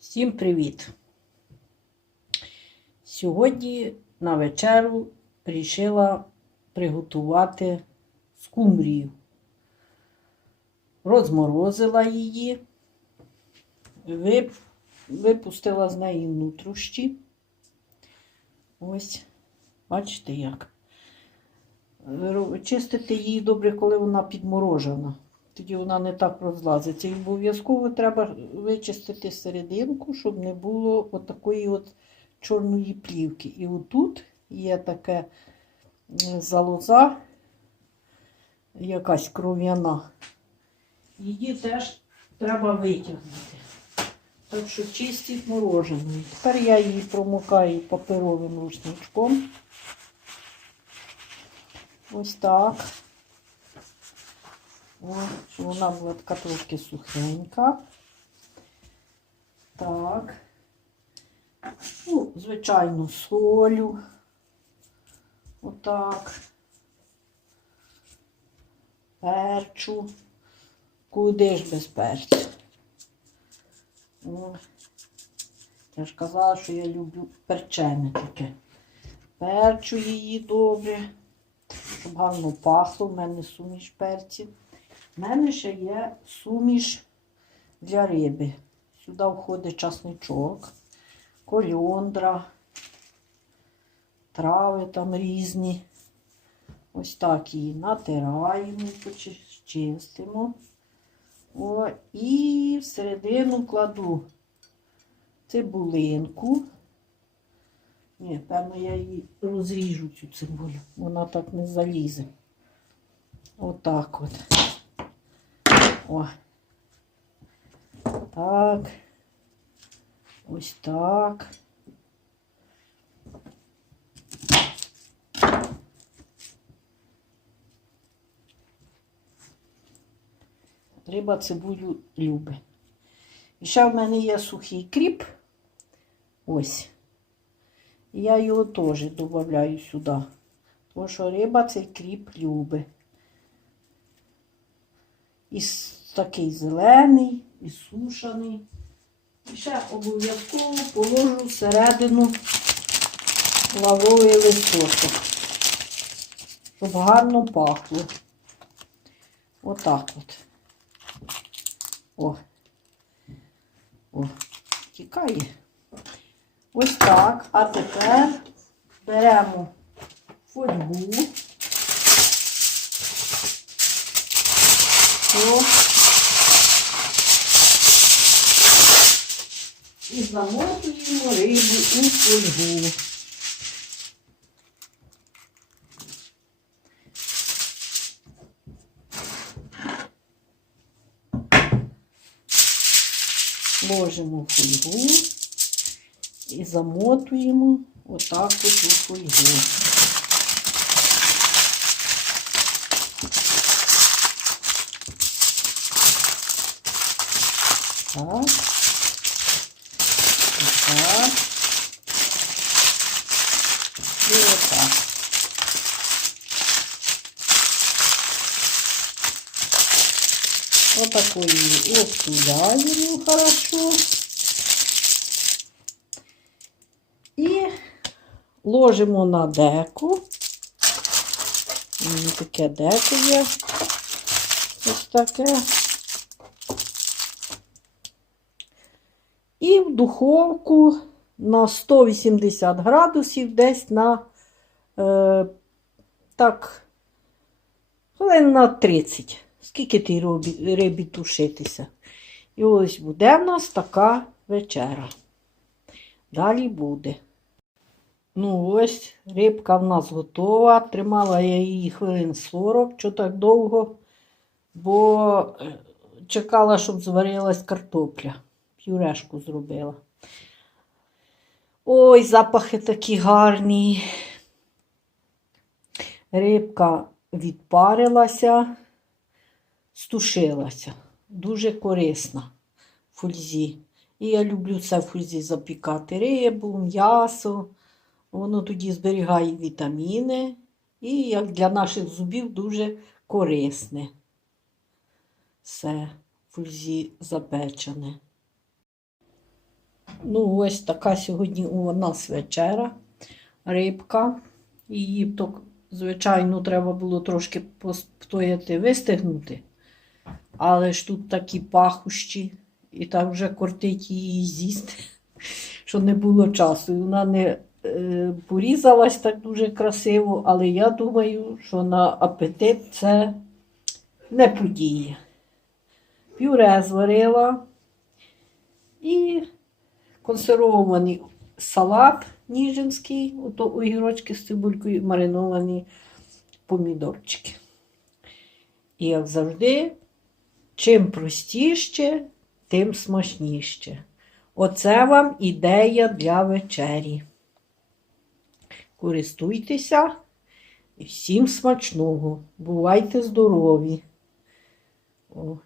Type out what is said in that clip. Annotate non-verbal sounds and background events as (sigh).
Всім привіт! Сьогодні на вечеру вирішила приготувати скумбрію. Розморозила її, випустила з неї нутрощі. Ось, бачите як. Чистити її добре, коли вона підморожена. Тоді вона не так розлазиться. І обов'язково треба вичистити серединку, щоб не було отакої от чорної плівки. І отут є таке залоза, якась кров'яна. Її теж треба витягнути. Так що чистіть мороженою. Тепер я її промокаю паперовим рушничком. Ось так. О, щоб вона була така трошки сухенька. Так. Ну, звичайно, солю. Отак. Перчу. Куди ж без перцю? О. Я ж казала, що я люблю перчене таке. Перчу її добре, щоб гарно пахло. У мене суміш перців. У мене ще є суміш для риби. Сюди входить часничок, кольондра, трави там різні. Ось так її натираємо, почистимо. О, і всередину кладу цибулинку. Ні, певно, я її розріжу цю цибулю. Вона так не залізе. Отак от. О. Так. Ось так. Риба цибулю любить. І ще в мене є сухий кріп. Ось. І я його теж додаю сюди. Тому що риба цей кріп любить. І такий зелений, і сушений. І ще обов'язково положу всередину лавовий листочок, щоб гарно пахло. Отак от. О. О, тікає. Ось так. А тепер беремо фольгу. О. І замотуємо рибу у фольгу. Ложимо в фольгу і замотуємо отак от у фольгу. Так. Отак. І отак. Отакої обтуляємо хорошо. І ложимо на деку. Таке деко є. Ось таке. І в духовку на 180 градусів десь на е, так, хвилин на 30. Скільки рибі, рибі тушитися. І ось буде в нас така вечера. Далі буде. Ну, ось рибка в нас готова. Тримала я її хвилин 40, що так довго, бо е, чекала, щоб зварилась картопля. Пюрешку зробила. Ой, запахи такі гарні. Рибка відпарилася, стушилася. Дуже корисна фульзі. І я люблю це в фульзі запікати рибу, м'ясо. Воно тоді зберігає вітаміни і як для наших зубів дуже корисне. Все фульзі запечене. Ну, ось така сьогодні у нас вечера. Рибка. Її то, звичайно, треба було трошки постояти, вистигнути. Але ж тут такі пахущі, і так вже кортить її з'їсти, (laughs) що не було часу. Вона не е, порізалась так дуже красиво, але я думаю, що на апетит це не подіє. Пюре зварила і консервований салат ніжинський, ото огірочки з цибулькою, мариновані помідорчики. І як завжди, чим простіше, тим смачніше. Оце вам ідея для вечері. Користуйтеся і всім смачного. Бувайте здорові! О.